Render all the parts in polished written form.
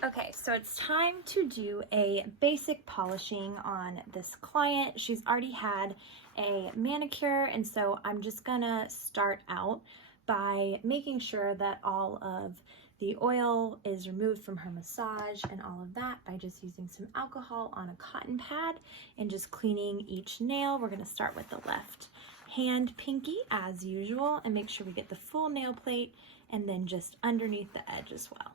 Okay, so it's time to do a basic polishing on this client. She's already had a manicure, and so I'm just gonna start out by making sure that all of the oil is removed from her massage and all of that by just using some alcohol on a cotton pad and just cleaning each nail. We're gonna start with the left hand pinky as usual and make sure we get the full nail plate and then just underneath the edge as well.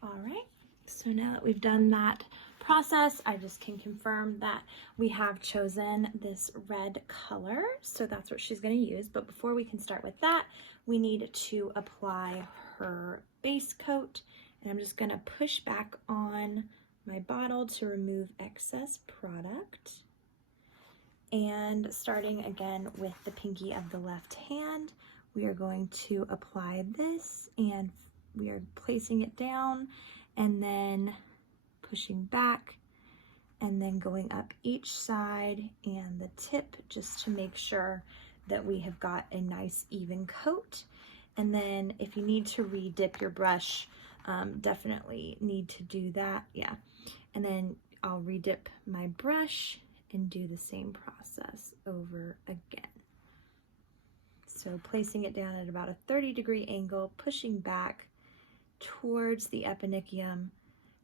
All right, so now that we've done that process, I just can confirm that we have chosen this red color. So that's what she's going to use. But before we can start with that, we need to apply her base coat. And I'm just going to push back on my bottle to remove excess product. And starting again with the pinky of the left hand, we are going to apply this and we are placing it down and then pushing back and then going up each side and the tip just to make sure that we have got a nice even coat. And then if you need to re-dip your brush, definitely need to do that. Yeah. And then I'll re-dip my brush and do the same process over again. So placing it down at about a 30-degree angle, pushing back towards the eponychium,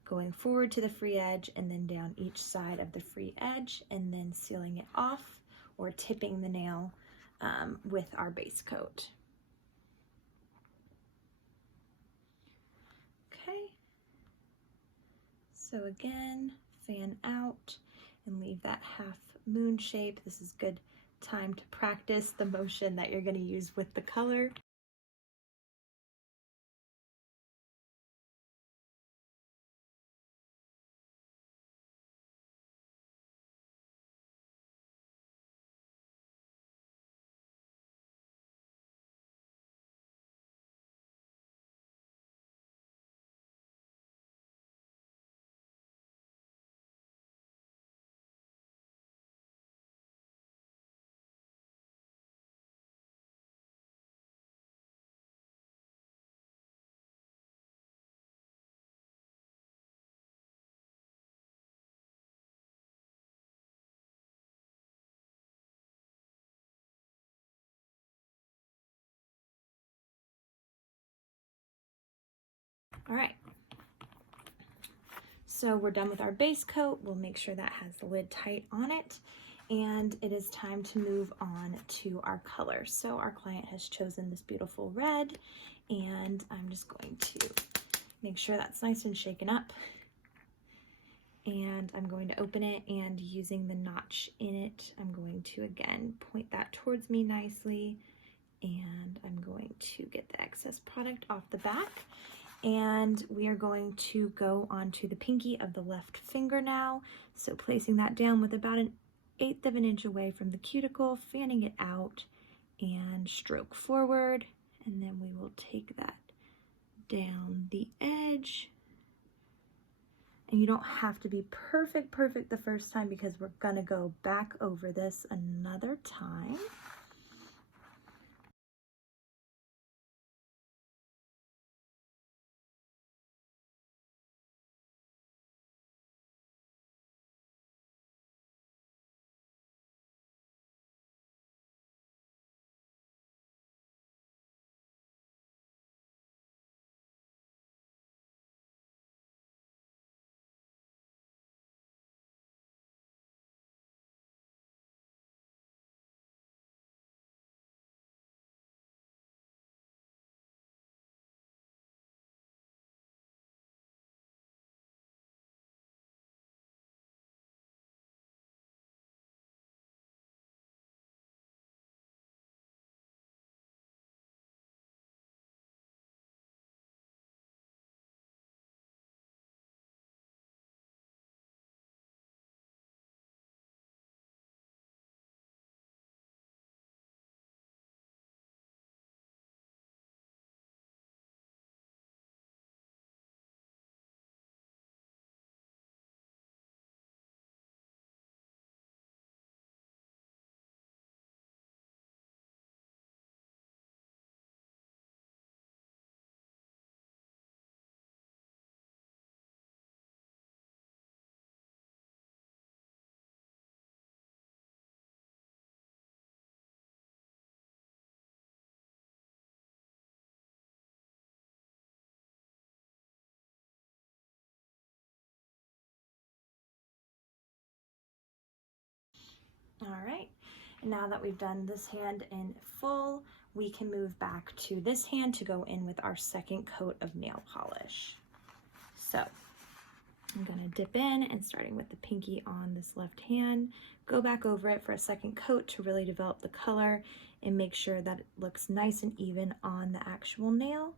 going forward to the free edge and then down each side of the free edge and then sealing it off or tipping the nail with our base coat. Okay, so again, fan out and leave that half moon shape. This is good time to practice the motion that you're going to use with the color. All right, so we're done with our base coat. We'll make sure that has the lid tight on it. And it is time to move on to our color. So our client has chosen this beautiful red, and I'm just going to make sure that's nice and shaken up. And I'm going to open it, and using the notch in it, I'm going to again point that towards me nicely, and I'm going to get the excess product off the back. And we are going to go onto the pinky of the left finger now. So placing that down with about 1/8 of an inch away from the cuticle, fanning it out and stroke forward. And then we will take that down the edge. And you don't have to be perfect the first time because we're gonna go back over this another time. All right, and now that we've done this hand in full, we can move back to this hand to go in with our second coat of nail polish. So I'm gonna dip in and starting with the pinky on this left hand, go back over it for a second coat to really develop the color and make sure that it looks nice and even on the actual nail.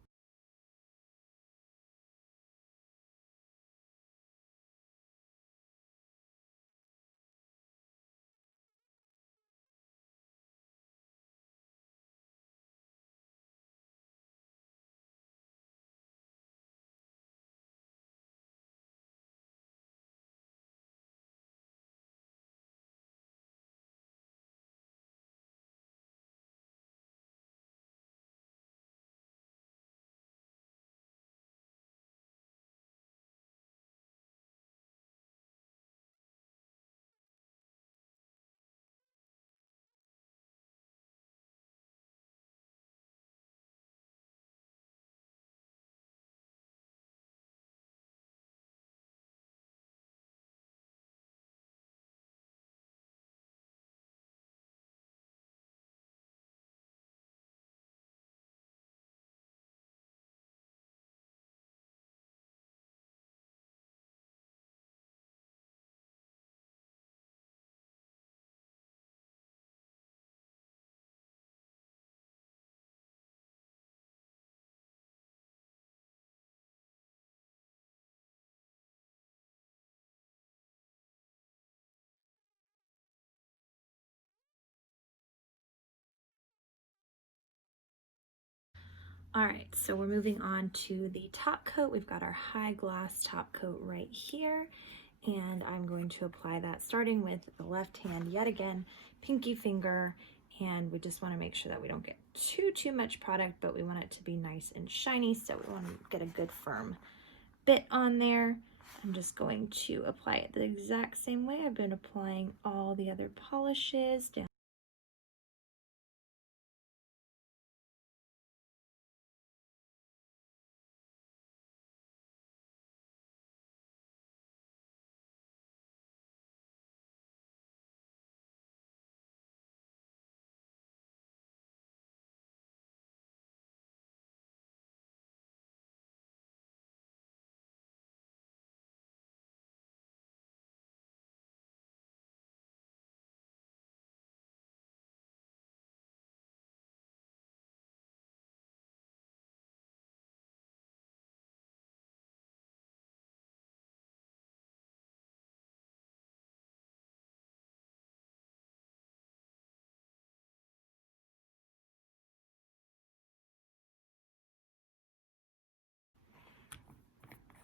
All right, so we're moving on to the top coat. We've got our high gloss top coat right here, and I'm going to apply that starting with the left hand yet again, pinky finger, and we just want to make sure that we don't get too much product, but we want it to be nice and shiny, so we want to get a good firm bit on there. I'm just going to apply it the exact same way I've been applying all the other polishes down.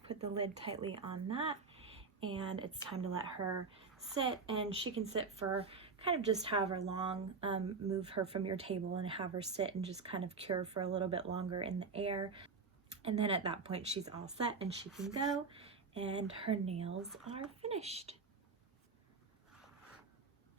Put the lid tightly on that, and it's time to let her sit, and she can sit for kind of just however long. Move her from your table and have her sit and just kind of cure for a little bit longer in the air, and then at that point she's all set and she can go, and her nails are finished.